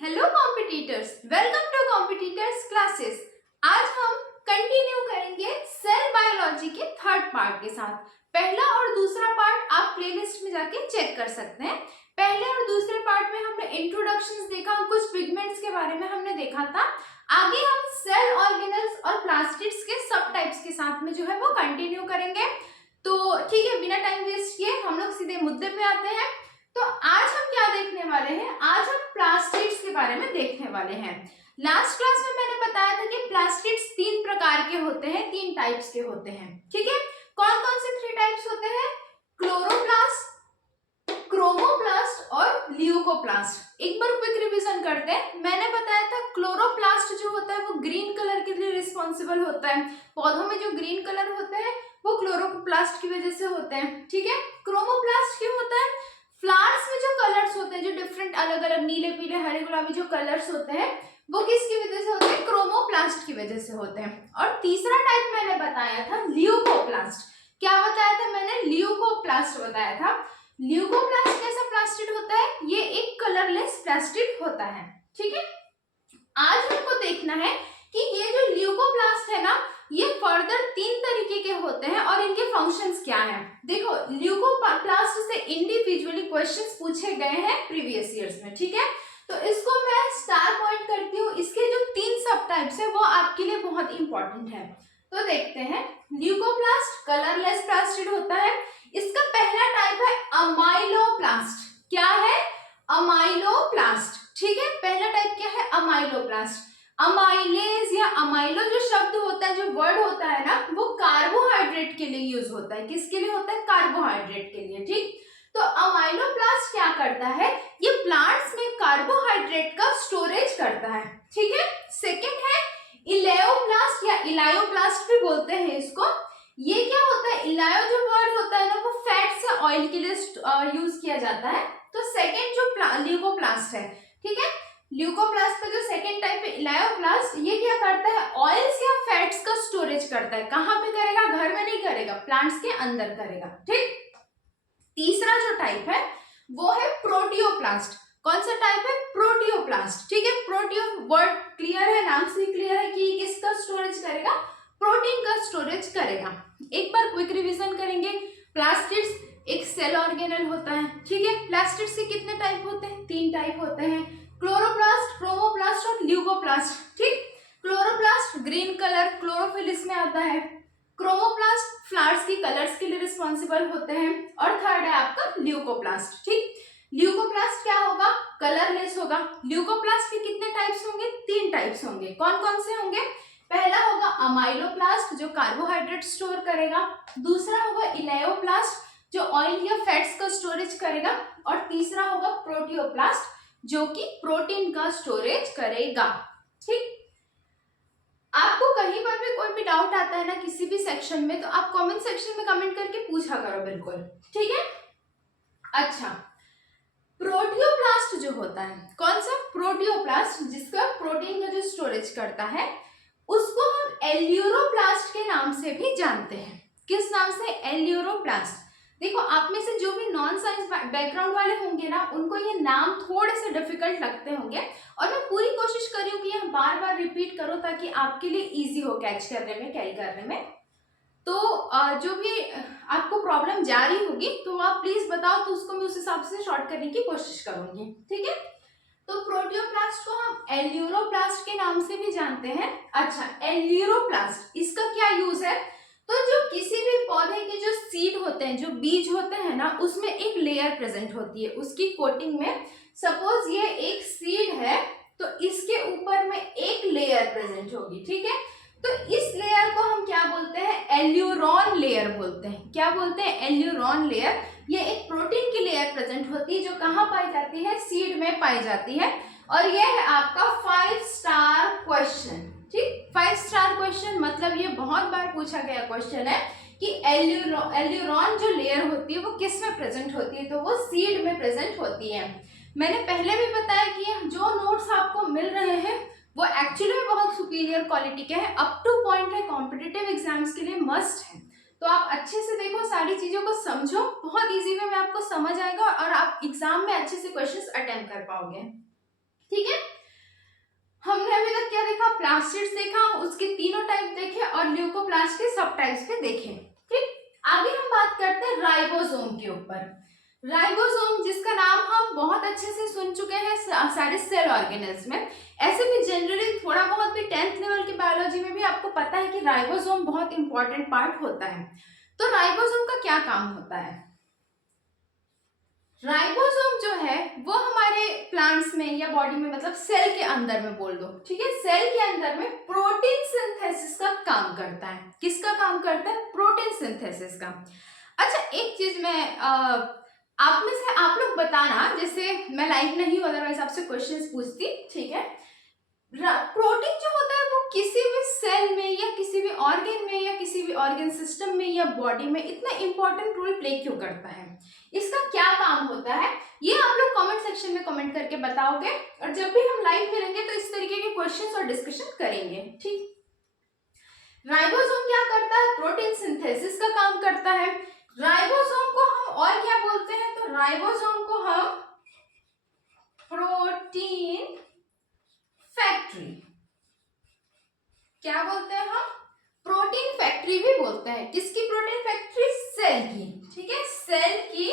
Hello competitors, welcome to competitors classes. आज हम continue करेंगे सेल बायोलॉजी के थर्ड पार्ट के साथ। पहला और दूसरा पार्ट आप प्लेलिस्ट में जाके चेक कर सकते हैं। पहले और दूसरे पार्ट में हमने इंट्रोडक्शंस देखा, कुछ पिगमेंट्स के बारे में हमने देखा था। आगे हम सेल ऑर्गेनल्स और प्लास्टिड्स के सब टाइप्स के साथ में जो है वो कंटिन्यू करेंगे। तो ठीक है, बिना टाइम वेस्ट किए हम लोग सीधे मुद्दे पे आते हैं। तो आज हम क्या देखने वाले हैं? आज हम प्लास्टिड्स के बारे में देखने वाले हैं। लास्ट क्लास में मैंने बताया था कि प्लास्टिड्स तीन प्रकार के होते हैं, तीन टाइप्स के होते हैं। ठीक है, कौन कौन से थ्री टाइप्स होते हैं? क्लोरोप्लास्ट, क्रोमोप्लास्ट और ल्यूकोप्लास्ट। एक बार क्विक रिवीजन करते हैं। मैंने बताया था क्लोरोप्लास्ट जो होता है वो ग्रीन कलर के लिए रिस्पॉन्सिबल होता है। पौधों में जो ग्रीन कलर होते हैं वो क्लोरोप्लास्ट की वजह से होते हैं। ठीक है, क्रोमोप्लास्ट क्यों होता है? फ्लावर्स में जो कलर्स होते हैं, जो डिफरेंट अलग अलग नीले पीले हरे गुलाबी जो कलर्स होते हैं वो किसकी वजह से होते हैं? क्रोमोप्लास्ट की वजह से होते हैं। और तीसरा टाइप मैंने बताया था ल्यूकोप्लास्ट। क्या बताया था मैंने? ल्यूकोप्लास्ट बताया था। ल्यूकोप्लास्ट कैसा प्लास्टिड होता है? ये एक कलरलेस प्लास्टिड होता है। ठीक है, आज हमको देखना है कि ये जो ल्यूकोप्लास्ट है ना, ये फर्दर तीन तरीके के होते हैं और इनके फंक्शंस क्या हैं। देखो, ल्यूकोप्लास्ट से इंडिविजुअली क्वेश्चंस पूछे गए हैं प्रीवियस ईयर्स में। ठीक है, तो इसको मैं स्टार पॉइंट करती हूँ। इसके जो तीन सब टाइप्स है वो आपके लिए बहुत इंपॉर्टेंट है। तो देखते हैं, ल्यूकोप्लास्ट कलरलेस प्लास्टिड होता है। इसका पहला टाइप है अमाइलोप्लास्ट। क्या है? अमाइलोप्लास्ट। ठीक है, पहला टाइप क्या है? अमाइलोप्लास्ट। अमाइलेज या अमाइलो जो शब्द होता है, जो वर्ड होता है ना, वो कार्बोहाइड्रेट के लिए यूज होता है। किसके लिए होता है? कार्बोहाइड्रेट के लिए। ठीक, तो अमाइलोप्लास्ट क्या करता है? ये प्लांट्स में कार्बोहाइड्रेट का स्टोरेज करता है। ठीक है, सेकंड है इलेओप्लास्ट या इलायोप्लास्ट भी बोलते हैं इसको। ये क्या होता है? इलायो जो वर्ड होता है ना, वो फैट से ऑयल के लिए यूज किया जाता है। तो सेकंड जो ल्यूकोप्लास्ट है, ठीक है, ल्यूकोप्लास्ट का जो सेकंड टाइप है इलायोप्लास्ट, ये क्या करता है? ऑयल्स या फैट्स का स्टोरेज करता है। कहां पे करेगा? घर में नहीं करेगा, प्लांट्स के अंदर करेगा। ठीक, तीसरा जो टाइप है वो है प्रोटियोप्लास्ट। कौन सा टाइप है? प्रोटियोप्लास्ट। ठीक है, प्रोटियो वर्ड क्लियर है, नाम से क्लियर है कि किसका स्टोरेज करेगा? प्रोटीन का स्टोरेज करेगा। एक बार क्विक रिवीजन करेंगे। प्लास्टिड्स एक सेल ऑर्गेनल होता है। ठीक है, प्लास्टिड्स के कितने टाइप होते हैं? तीन टाइप होते हैं, क्लोरोप्लास्ट, क्रोमोप्लास्ट और ल्यूकोप्लास्ट। ठीक, क्लोरोप्लास्ट ग्रीन कलर, क्लोरोफिल इसमें आता है। क्रोमोप्लास्ट फ्लावर्स की कलर्स के लिए रिस्पॉन्सिबल होते हैं। और थर्ड है आपका ल्यूकोप्लास्ट। ठीक, ल्यूकोप्लास्ट क्या होगा? कलरलेस होगा। ल्यूकोप्लास्ट के कितने टाइप्स होंगे? तीन टाइप्स होंगे। कौन कौन से होंगे? पहला होगा अमाइलोप्लास्ट जो कार्बोहाइड्रेट स्टोर करेगा। दूसरा होगा इलायोप्लास्ट जो ऑयल या फैट्स का स्टोरेज करेगा। और तीसरा होगा प्रोटियोप्लास्ट जो कि प्रोटीन का स्टोरेज करेगा। ठीक, आपको कहीं पर भी कोई भी डाउट आता है ना किसी भी सेक्शन में, तो आप कमेंट सेक्शन में कमेंट करके पूछा करो, बिल्कुल। ठीक है, अच्छा, प्रोटियोप्लास्ट जो होता है, कौन सा? प्रोटियोप्लास्ट जिसका प्रोटीन का जो स्टोरेज करता है, उसको हम एल्यूरोप्लास्ट के नाम से भी जानते हैं। किस नाम से? एल्यूरोप्लास्ट। देखो, आप में से जो भी नॉन साइंस बैकग्राउंड वाले होंगे ना, उनको ये नाम थोड़े से डिफिकल्ट लगते होंगे और मैं पूरी कोशिश कर रही हूँ कि यह बार बार रिपीट करो ताकि आपके लिए इजी हो कैच करने में, कैरी करने में। तो जो भी आपको प्रॉब्लम जा रही होगी तो आप प्लीज बताओ, तो उसको मैं उस हिसाब से शॉर्ट करने की कोशिश करूंगी। ठीक है, तो प्रोटियोप्लास्ट को हम एल्यूरोप्लास्ट के नाम से भी जानते हैं। अच्छा, एल्यूरोप्लास्ट इसका क्या यूज है? तो जो किसी भी पौधे के जो सीड होते हैं, जो बीज होते हैं ना, उसमें एक लेयर प्रेजेंट होती है उसकी कोटिंग में। सपोज ये एक सीड है तो इसके ऊपर में एक लेयर प्रेजेंट होगी। ठीक है, तो इस लेयर को हम क्या बोलते हैं? एल्यूरोन लेयर बोलते हैं। क्या बोलते हैं? Aleurone layer. ये एक प्रोटीन की लेयर प्रेजेंट होती है जो कहाँ पाई जाती है? सीड में पाई जाती है। और ये है आपका 5 स्टार क्वेश्चन। ठीक, 5 स्टार क्वेश्चन मतलब ये बहुत बार पूछा गया क्वेश्चन है कि एल्यूरोन जो लेयर होती है वो किस में प्रेजेंट होती है? तो वो सीड में प्रेजेंट होती है। मैंने पहले भी बताया कि जो नोट्स आपको मिल रहे हैं वो एक्चुअली में बहुत सुपीरियर क्वालिटी के हैं, अप टू पॉइंट है, कॉम्पिटिटिव एग्जाम्स के लिए मस्ट है। तो आप अच्छे से देखो, सारी चीजों को समझो, बहुत इजी वे में आपको समझ आएगा और आप एग्जाम में अच्छे से क्वेश्चंस अटेम्प्ट कर पाओगे। ठीक है, हमने अभी तक क्या देखा, प्लास्टिड्स देखा, उसके तीनों टाइप देखे और ल्यूकोप्लास्ट के सब टाइप्स पे देखे। ठीक, आगे हम बात करते हैं राइबोसोम के ऊपर। राइबोसोम जिसका नाम हम बहुत अच्छे से सुन चुके हैं सारे सेल ऑर्गेनेल्स में, ऐसे भी जनरली थोड़ा बहुत भी 10th लेवल की बायोलॉजी में भी आपको पता है कि राइबोसोम बहुत इंपॉर्टेंट पार्ट होता है। तो राइबोसोम का क्या काम होता है? राइबोसोम जो है वो हमारे प्लांट्स में या बॉडी में, मतलब सेल के अंदर में बोल दो, ठीक है, सेल के अंदर में प्रोटीन सिंथेसिस का काम करता है। किसका काम करता है? प्रोटीन सिंथेसिस का। अच्छा, एक चीज मैं आप में से आप लोग बताना, जैसे मैं लाइव नहीं हूं, अदरवाइज आपसे क्वेश्चंस पूछती, ठीक है। प्रोटीन जो होता है वो किसी भी सेल में या किसी भी ऑर्गन में या किसी भी ऑर्गन सिस्टम में या बॉडी में इतना इंपॉर्टेंट रोल प्ले क्यों करता है, इसका क्या काम होता है, ये आप लोग कमेंट सेक्शन में कमेंट करके बताओगे। और जब भी हम लाइव मिलेंगे तो इस तरीके के क्वेश्चंस और डिस्कशन करेंगे। ठीक, राइबोसोम क्या करता है? प्रोटीन सिंथेसिस का काम करता है। राइबोसोम को हम और क्या बोलते हैं? तो राइबोसोम को हम प्रोटीन फैक्ट्री, क्या बोलते हैं हम? प्रोटीन फैक्ट्री भी बोलते हैं। किसकी प्रोटीन फैक्ट्री? सेल की। ठीक है, सेल की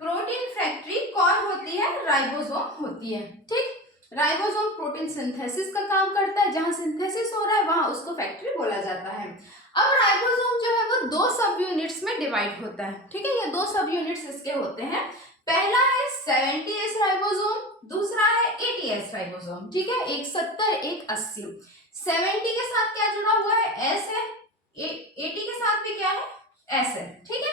प्रोटीन फैक्ट्री कौन होती है? राइबोसोम होती है। ठीक, राइबोसोम प्रोटीन सिंथेसिस का काम करता है, जहां सिंथेसिस हो रहा है वहां उसको फैक्ट्री बोला जाता है। अब राइबोसोम जो है वो दो सब यूनिट्स में डिवाइड होता है। ठीक है, ये दो सब यूनिट्स इसके होते हैं। पहला है 70S राइबोसोम, दूसरा है 80S राइबोसोम। ठीक है, एक 70 एक 80। 70 के साथ क्या जुड़ा हुआ है? एस है। 80 के साथ भी क्या है? एस है। ठीक है,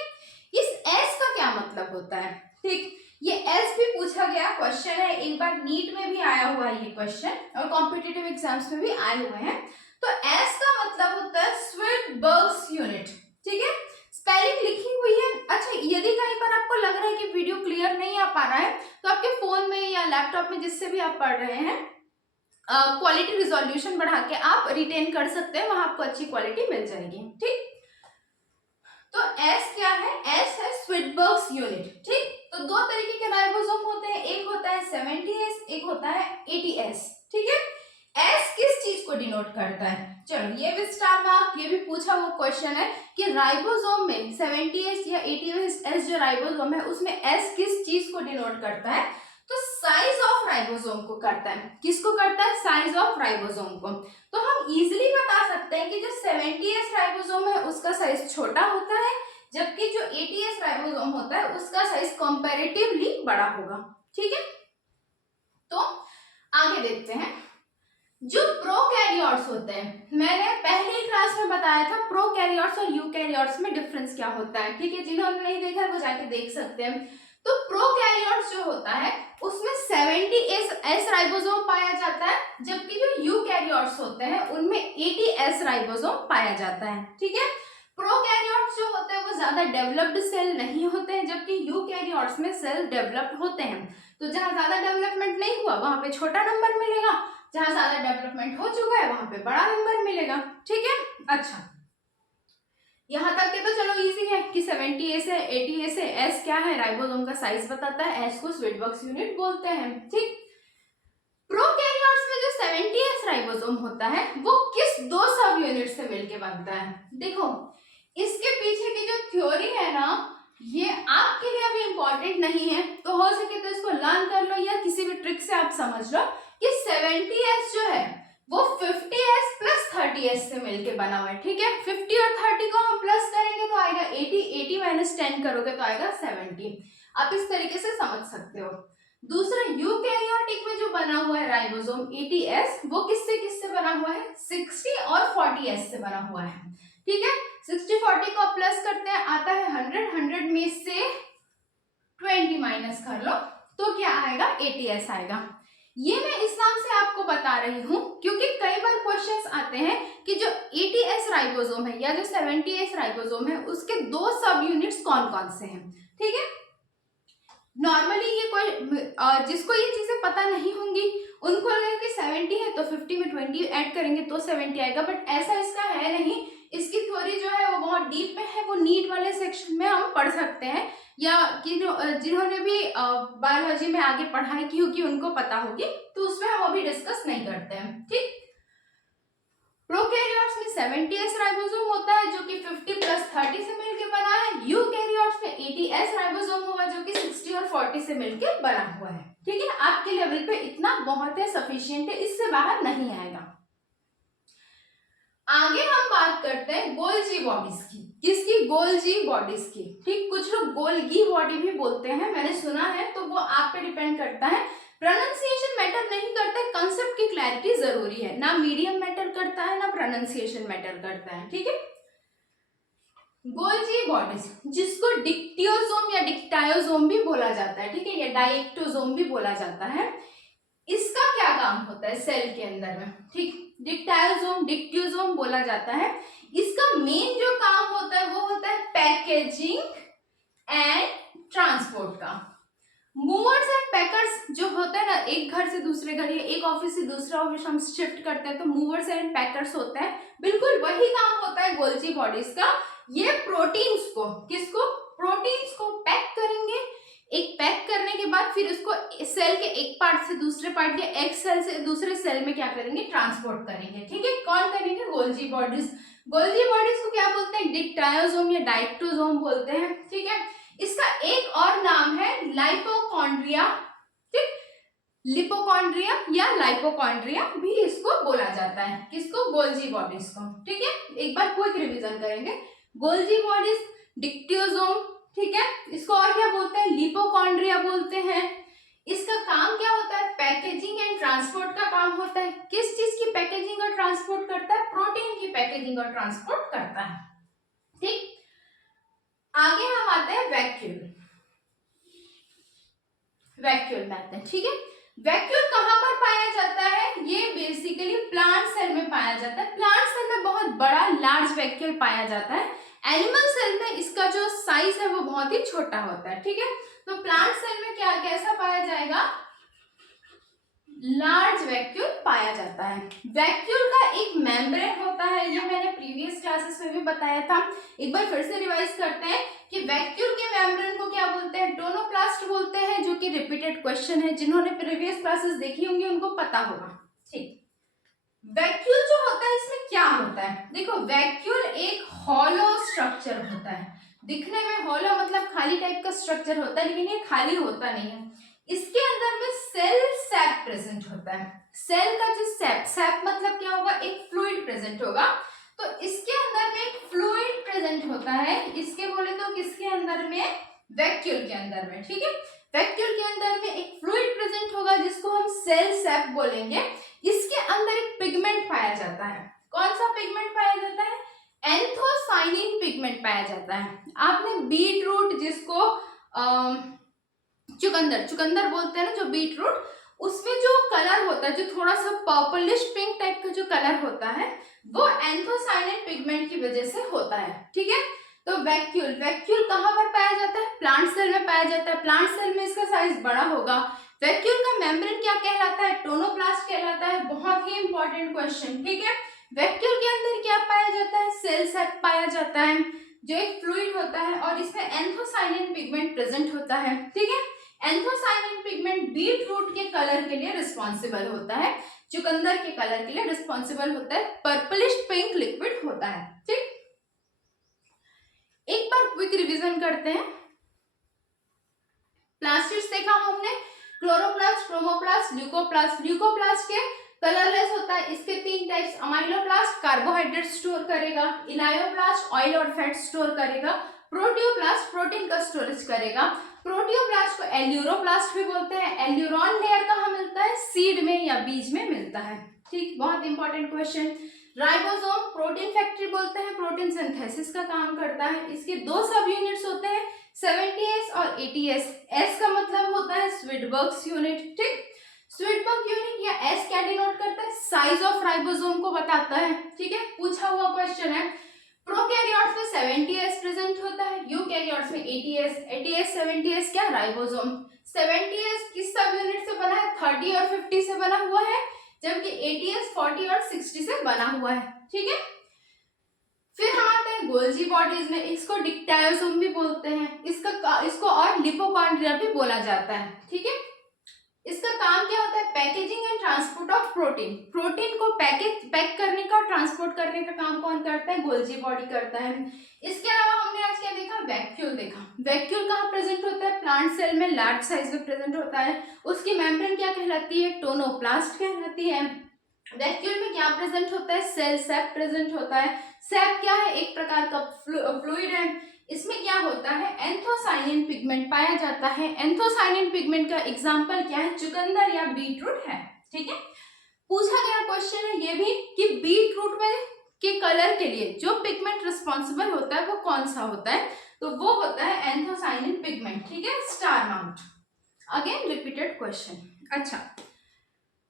इस एस का क्या मतलब होता है? ठीक, ये एस भी पूछा गया क्वेश्चन है, एक बार नीट में भी आया हुआ है ये क्वेश्चन और कॉम्पिटिटिव एग्जाम्स में भी आए हुए हैं। तो एस का मतलब होता है स्विडबर्ग्स यूनिट। ठीक है, स्पेलिंग लिखी हुई है। अच्छा, यदि कहीं पर आपको लग रहा है कि वीडियो क्लियर नहीं आ पा रहा है तो आपके फोन में या लैपटॉप में जिससे भी आप पढ़ रहे हैं क्वालिटी रिजोल्यूशन बढ़ा के आप रिटेन कर सकते हैं, वहां आपको अच्छी क्वालिटी मिल जाएगी। ठीक, तो एस क्या है? एस है स्विडबर्ग्स यूनिट। ठीक, तो दो तरीके के राइबोसोम होते हैं, एक होता है 70S, एक होता है 80S। ठीक है, एस किस चीज को डिनोट करता है? चलो, ये भी स्टार मार्क, ये भी पूछा वो क्वेश्चन है कि राइबोसोम में 70S या 80S जो राइबोसोम है उसमें एस किस चीज को डिनोट करता है? तो साइज ऑफ राइबोसोम को करता है। किसको करता है? साइज ऑफ राइबोसोम को। तो हम इजीली बता सकते हैं कि जो 70S राइबोसोम है उसका साइज छोटा होता है, जबकि जो 80S राइबोसोम होता है उसका साइज कंपैरेटिवली बड़ा होगा। ठीक है, तो आगे देखते हैं। जो प्रोकैरियोट्स होते हैं, मैंने पहली क्लास में बताया था प्रोकैरियोट्स और यूकैरियोट्स में डिफरेंस क्या होता है। ठीक है, जिन्होंने नहीं देखा है वो जाके देख सकते हैं। तो प्रोकैरियोट्स जो होता है उसमें 70S राइबोसोम पाया जाता है, जबकि जो यूकैरियोट्स होते हैं उनमें 80S राइबोसोम पाया जाता है। ठीक है, प्रोकैरियोट्स जो होते हैं वो ज्यादा डेवलप्ड सेल नहीं होते हैं, जबकि यूकैरियोट्स में सेल डेवलप्ड होते हैं। तो जहां ज्यादा डेवलपमेंट नहीं हुआ वहां पे छोटा नंबर मिलेगा, जहां ज्यादा डेवलपमेंट हो चुका है वहां पे बड़ा नंबर मिलेगा। ठीक है, अच्छा, यहां तक के तो चलो इजी है कि 70S है, 80S है। एस क्या है? राइबोसोम का साइज बताता है, एस को स्विडबर्ग्स यूनिट बोलते हैं। ठीक, प्रोकैरियोट्स में जो 70S राइबोसोम होता है वो किस दो सब यूनिट से मिलके बनता है? देखो, इसके पीछे की जो थ्योरी है ना, ये आपके लिए अभी इंपॉर्टेंट नहीं है, तो हो सके तो इसको लर्न कर लो या किसी भी ट्रिक से आप समझ लो कि 70S जो है वो 50S प्लस 30S से मिलके बना हुआ है। ठीक है, 50 और 30 को हम प्लस करेंगे तो आएगा 80, 80 माइनस 10 करोगे तो आएगा 70। आप इस तरीके से समझ सकते हो। दूसरा, यूकैरियोटिक में जो बना हुआ है राइबोसोम 80S, वो किससे किससे बना हुआ है? 60 और 40S से बना हुआ है। ठीक है, 60 40 को प्लस करते हैं आता है 100, 100 में से 20 माइनस कर लो तो क्या आएगा? 80S आएगा। ये मैं इस नाम से आपको बता रही हूं क्योंकि कई बार क्वेश्चंस आते हैं कि जो 80S राइबोसोम है या जो 70S राइबोसोम है उसके दो सब यूनिट्स कौन कौन से हैं। ठीक है, नॉर्मली ये कोई जिसको ये चीजें पता नहीं होंगी उनको लगेगा कि 70 है तो 50 में 20 ऐड करेंगे तो 70 आएगा, बट ऐसा इसका है नहीं। इसकी थ्योरी जो है वो बहुत डीप में है, वो नीट वाले सेक्शन में हम पढ़ सकते हैं, या जिन्होंने भी बायोलॉजी में आगे पढ़ाई की होगी उनको पता होगी, तो उसमें हम अभी डिस्कस नहीं करते हैं। ठीक, प्रोकैरियोट्स में 70s राइबोसोम होता है जो कि 50 + 30 से मिलकर बना है। यूकैरियोट्स में 80s राइबोसोम होगा जो कि 60 और 40 से मिलकर बना हुआ है। ठीक है, आपके लेवल पे इतना बहुत है, सफिशिएंट है, इससे बाहर नहीं आएगा। आगे हम बात करते हैं गोल्जी बॉडीज की। किसकी? गोल्जी बॉडीज की। ठीक, कुछ लोग गोल्गी बॉडी भी बोलते हैं, मैंने सुना है, तो वो आप पे डिपेंड करता है। प्रोनाउंसिएशन मैटर नहीं करता है, कंसेप्ट की क्लैरिटी जरूरी है। ना मीडियम मैटर करता है, ना प्रोनाउंसिएशन मैटर करता है। ठीक है, गोल्जी बॉडीज जिसको डिक्टियोसोम या डिक्टायोसोम भी बोला जाता है, ठीक है, या डायक्टोसोम भी बोला जाता है। इसका क्या काम होता है सेल के अंदर में? ठीक, डिक्टायोसोम, डिक्टियोसोम बोला जाता है। इसका मेन जो काम होता है वो होता है पैकेजिंग एंड ट्रांसपोर्ट का। मूवर्स एंड पैकर्स जो होता है ना, एक घर से दूसरे घर या एक ऑफिस से दूसरा ऑफिस हम शिफ्ट करते हैं तो मूवर्स एंड पैकर्स होता है, बिल्कुल वही काम होता है गोल्जी बॉडीज का। ये प्रोटीन्स को, किसको? प्रोटीन्स को पैक करेंगे, एक पैक करने के बाद फिर उसको सेल के एक पार्ट से दूसरे पार्ट या एक सेल से दूसरे सेल में क्या करेंगे? ट्रांसपोर्ट करेंगे। ठीक है, कौन करेंगे? Golgi bodies. गोल्जी बॉडीज को क्या बोलते हैं? डिक्टायोसोम या डायक्टोसोम बोलते हैं। ठीक है, इसका एक और नाम है लाइपोकॉन्ड्रिया। ठीक, लिपोकॉन्ड्रिया या लाइपोकॉन्ड्रिया भी इसको बोला जाता है। किसको? गोल्जी बॉडीज को। ठीक है, एक बार क्विक रिवीजन करेंगे। गोल्जी बॉडीज, डिक्टियोसोम, ठीक है, इसको और क्या बोलते हैं? लिपोकॉन्ड्रिया बोलते हैं। इसका काम क्या होता है? पैकेजिंग एंड ट्रांसपोर्ट का काम होता है। किस चीज की पैकेजिंग और ट्रांसपोर्ट करता है? प्रोटीन की पैकेजिंग और ट्रांसपोर्ट करता है। ठीक, आगे हम आते हैं वैक्यूल। Vacuole method. ठीक है, वैक्यूल कहां पर पाया जाता है? ये बेसिकली प्लांट सेल में पाया जाता है। प्लांट सेल में बहुत बड़ा लार्ज वैक्यूल पाया जाता है। एनिमल सेल में इसका जो साइज है वो बहुत ही छोटा होता है। ठीक है, तो प्लांट सेल में क्या कैसा पाया जाएगा? लार्ज वैक्यूल पाया जाता है। वैक्यूल का एक मेम्ब्रेन होता है, ये मैंने प्रीवियस क्लासेस में भी बताया था, एक बार फिर से रिवाइज करते हैं कि वैक्यूल के मेम्ब्रेन को क्या बोलते हैं? टोनोप्लास्ट बोलते हैं, जो कि रिपीटेड क्वेश्चन है, जिन्होंने प्रीवियस क्लासेस देखी होंगी उनको पता होगा। ठीक, वैक्यूल जो होता है इसमें क्या होता है? देखो, वैक्यूल एक हॉलो स्ट्रक्चर होता है। दिखने में हॉलो मतलब खाली टाइप का स्ट्रक्चर होता है, लेकिन ये खाली होता नहीं है। इसके अंदर में सेल सैप प्रेजेंट होता है। सेल का जो सैप मतलब क्या होगा? एक फ्लूइड प्रेजेंट होगा। तो इसके अंदर में एक फ्लूइड प्रेजेंट होता है। इसके बोले तो किसके अंदर में? वैक्यूल के अंदर में। ठीक है, वैक्यूल के अंदर में एक फ्लूइड प्रेजेंट होगा जिसको हम सेल सैप बोलेंगे। इसके अंदर एक पिगमेंट पाया जाता है। कौन सा पिगमेंट पाया जाता है? एंथोसाइनिन पिगमेंट पाया जाता है। आपने बीट रूट, जिसको चुकंदर बोलते हैं ना, जो बीट रूट, उसमें जो कलर होता है, जो थोड़ा सा पर्पलिश पिंक टाइप का जो कलर होता है, वो एंथोसाइनिन पिगमेंट की वजह से होता है। ठीक है, तो वैक्यूल कहाँ पर पाया जाता है? प्लांट सेल में पाया जाता है। प्लांट सेल में इसका साइज बड़ा होगा। वैक्यूल का मेम्ब्रेन क्या कहलाता है? टोनोप्लास्ट कहलाता है। बहुत ही इंपॉर्टेंट क्वेश्चन। ठीक है, वैक्यूल के अंदर क्या पाया जाता है? सेल सैप पाया जाता है, जो एक फ्लूइड होता है, और इसमें एंथोसाइनिन पिगमेंट प्रेजेंट होता है। ठीक है, एंथोसाइनिन पिगमेंट बीट रूट के कलर के लिए रिस्पॉन्सिबल होता है, चुकंदर के कलर के लिए रिस्पॉन्सिबल होता है, पर्पलिश पिंक लिक्विड होता है। ठीक, एक बार क्विक रिवीजन करते हैं। प्लास्टिड्स देखा हमने, क्लोरोप्लास्ट, क्रोमोप्लास्ट, ल्यूकोप्लास्ट। ल्यूकोप्लास्ट के कलरलेस होता है। इसके 3 टाइप्स, अमाइलोप्लास्ट कार्बोहाइड्रेट स्टोर करेगा, इलायोप्लास्ट ऑयल और फैट स्टोर करेगा, प्रोटियोप्लास्ट प्रोटीन का स्टोरेज करेगा। प्रोटियोप्लास्ट को एल्यूरोप्लास्ट भी बोलते हैं। एल्यूरॉन लेयर कहाँ मिलता है? सीड में या बीज में मिलता है। ठीक, बहुत important question. Ribosome protein factory बोलते हैं, प्रोटीन सिंथेसिस का काम करता है। इसके 2 सब यूनिट्स होते हैं, 70s और 80s। एस का मतलब होता है स्वीडबर्ग्स यूनिट। ठीक, स्वीडबर्ग यूनिट या एस क्या डिनोट करता है? साइज ऑफ राइबोसोम को बताता है। ठीक है, पूछा हुआ क्वेश्चन है। प्रोकैरियोट्स में 70s प्रेजेंट होता है, यूकैरियोट्स में 80s। 80s 70s क्या? राइबोसोम। 70s किस सब यूनिट से बना है? 30 और 50 से बना हुआ है, जबकि 80s 40 और 60 से बना हुआ है। ठीक है, फिर हम आते हैं गोल्जी बॉडीज में, इसको डिक्टायोसोम भी बोलते हैं, इसको और लिपोकॉन्ड्रिया भी बोला जाता है, ठीक है। इसका काम क्या होता है, packaging and transport of protein, protein को पैक करने का और ट्रांसपोर्ट करने का काम कौन करता है, गोल्जी बॉडी करता है। इसके अलावा हमने आज क्या देखा, वैक्यूल देखा। वैक्यूल कहाँ प्रेजेंट होता है, प्लांट सेल में लार्ज साइज में प्रेजेंट होता है। उसकी मेम्ब्रेन क्या कहलाती है, टोनोप्लास्ट कहलाती है। वैक्यूल में क्या प्रेजेंट होता है, सेल सैप प्रेजेंट होता है। सैप क्या है, एक प्रकार का फ्लूइड है। इसमें क्या होता है, एंथोसाइनिन पिगमेंट पाया जाता है। एंथोसाइनिन पिगमेंट का एग्जांपल क्या है, चुकंदर या बीटरूट है, ठीक है। पूछा गया क्वेश्चन है ये भी कि बीटरूट में के कलर के लिए जो पिगमेंट रिस्पॉन्सिबल होता है वो कौन सा होता है, तो वो होता है एंथोसाइनिन पिगमेंट, ठीक है, star mount. Again repeated question. अच्छा,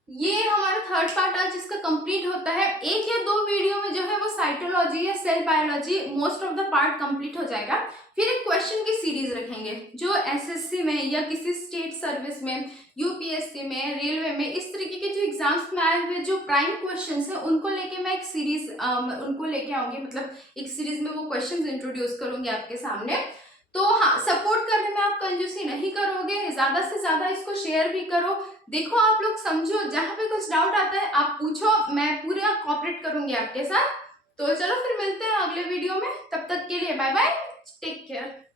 ये हमारा थर्ड पार्ट आज इसका कंप्लीट होता है। एक या दो वीडियो में जो है वो साइटोलॉजी या cell biology most of the part complete हो जाएगा। फिर एक क्वेश्चन की सीरीज रखेंगे जो एसएससी में या किसी स्टेट सर्विस में, यूपीएससी में, रेलवे में, इस तरीके के जो एग्जाम्स में आए हुए जो प्राइम क्वेश्चंस है उनको लेके मैं एक सीरीज उनको लेके आऊंगी, मतलब एक सीरीज में वो क्वेश्चंस इंट्रोड्यूस करूंगी आपके सामने। तो हाँ, सपोर्ट करने में आप कंजूसी नहीं करोगे, ज्यादा से ज्यादा इसको शेयर भी करो। देखो आप लोग समझो, जहां पे कुछ डाउट आता है आप पूछो, मैं पूरा कोऑपरेट करूंगी आपके साथ। तो चलो फिर मिलते हैं अगले वीडियो में, तब तक के लिए बाय बाय, टेक केयर।